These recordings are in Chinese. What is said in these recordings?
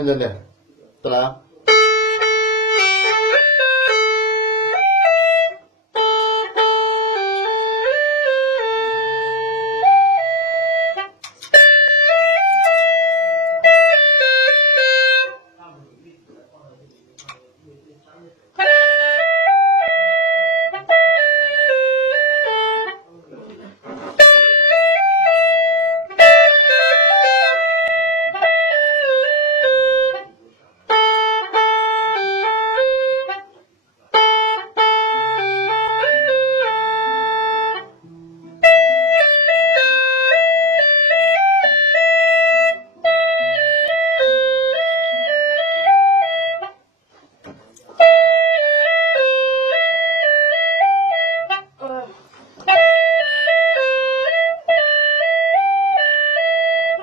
认真点，再来啊！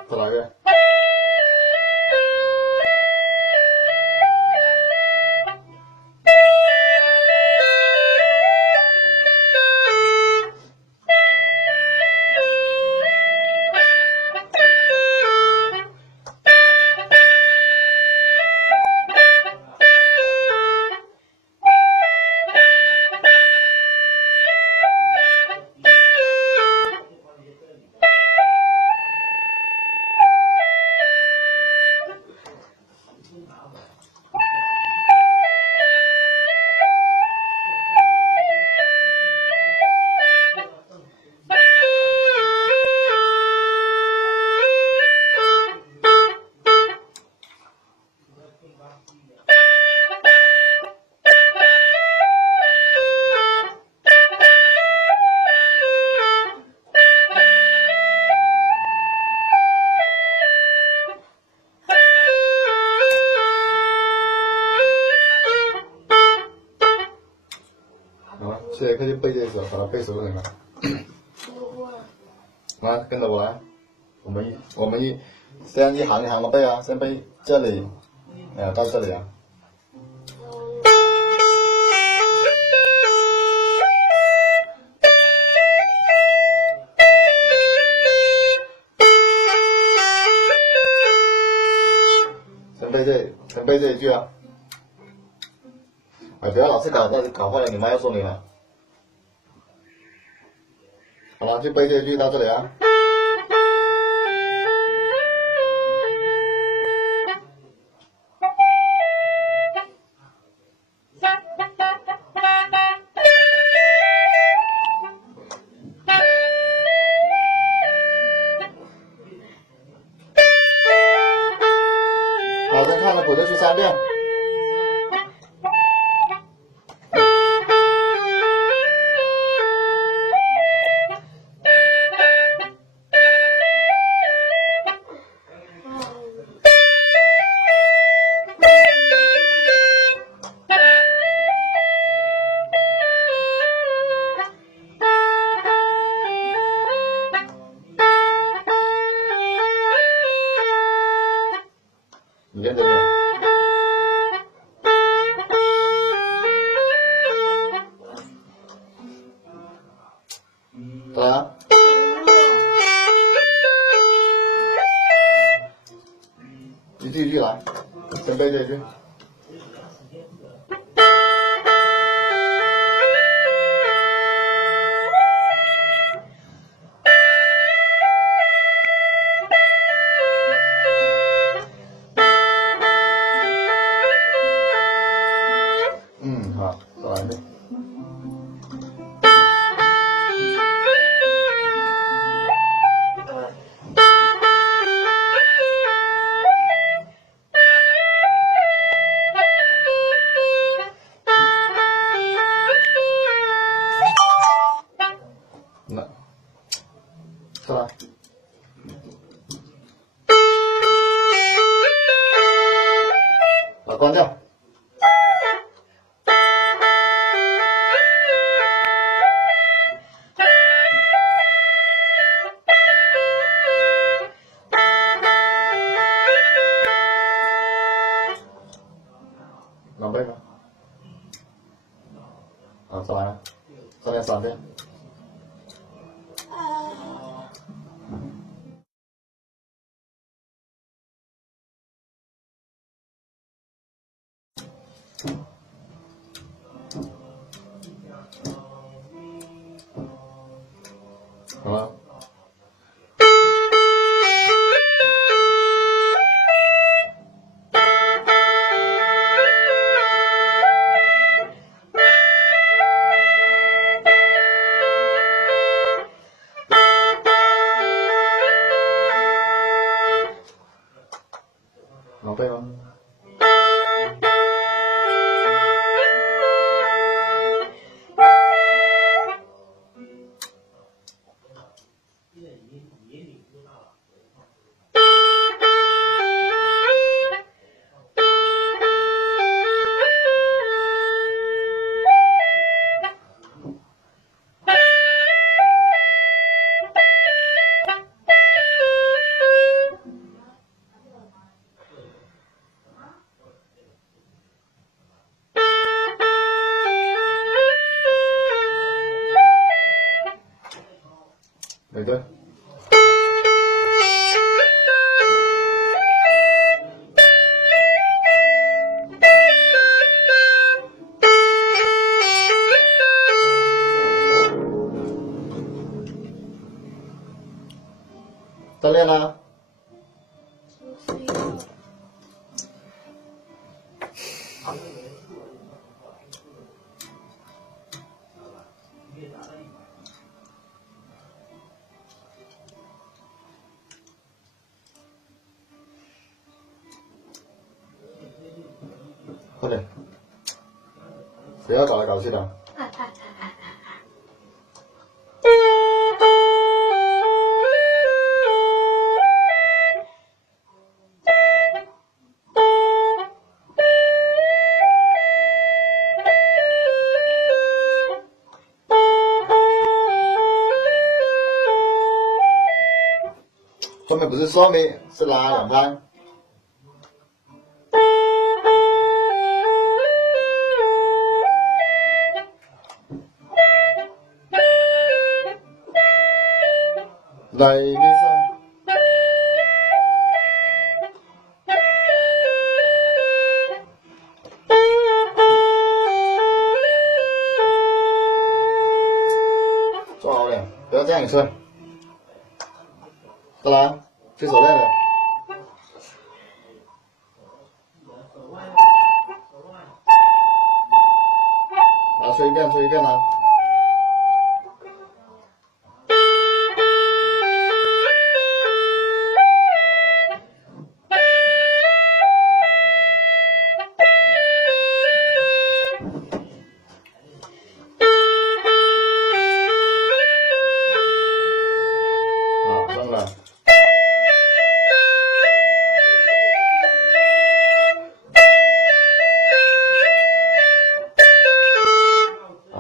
再来一遍。好，现在开始背这首，把它背熟了吗？来，跟着我来。我们这样一行一行的背啊，先背这里，到这里啊。先背这一句啊。哎，不要老是搞坏了，你妈要说你了。好了，就背这一句到这里啊。好，先看了谱子去3遍。你认真点。再来啊！一句一句来，先背这一句。好，再来一遍。再来。把它关掉。能背吗？好，再来，再来3遍。对。再练呢？快点，不要搞来搞去的。后面不是说明是拉两拍。来，咪嗦。做好点，不要这样也是。再来，去手练的。来，吹一遍，吹一遍啊。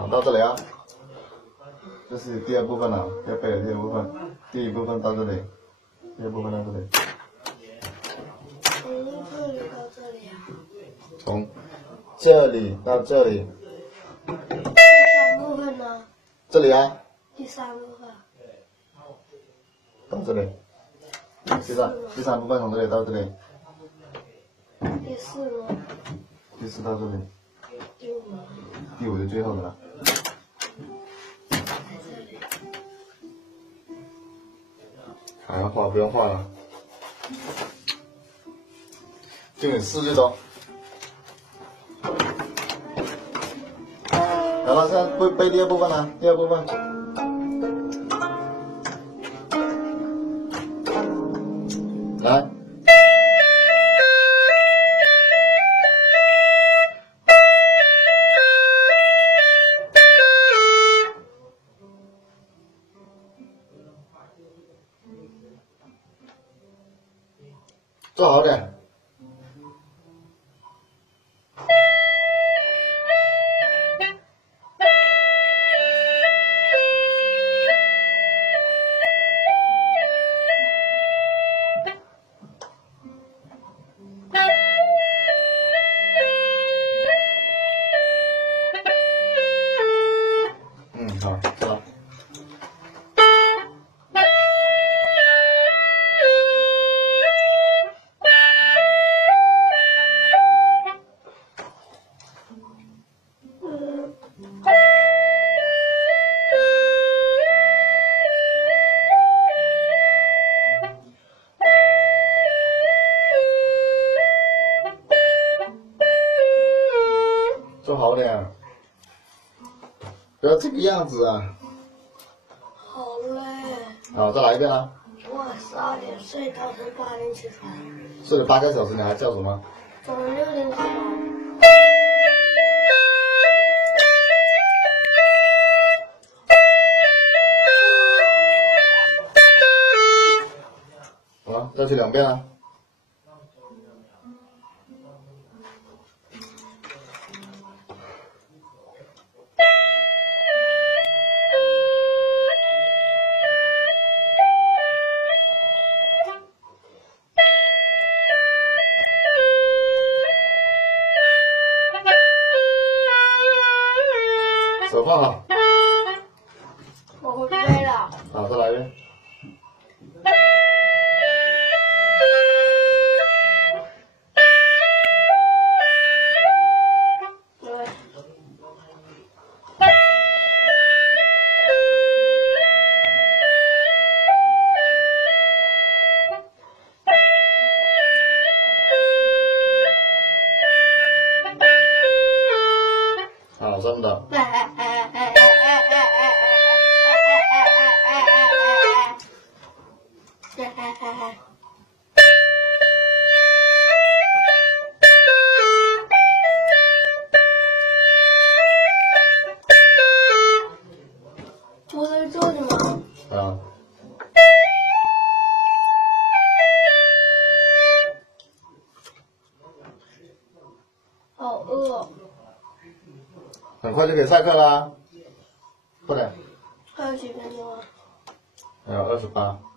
到这里啊，这是第二部分了，要背的第二部分，第一部分到这里，第二部分到这里。从这里到这里啊？从这里到这里。第三部分呢？这里啊。第三部分。到这里。第三部分从这里到这里。第四呢？第四到这里。第五呢？第五就最后的了。还要画，不用画了，就你试就走。然后现在背第二部分了，第二部分。来。做好点。好，走。做好点，不要这个样子啊！好累。好，再来一遍啊！我12点睡，早晨8点起床。睡了8个小时，你还叫什么？早上6点起床。好了，再去2遍啊！手放好。我会背了。好，再来一遍。脑生的。坐在这里吗？啊，好饿，很快就可以下课啦，快点，还有几分钟啊？还有28。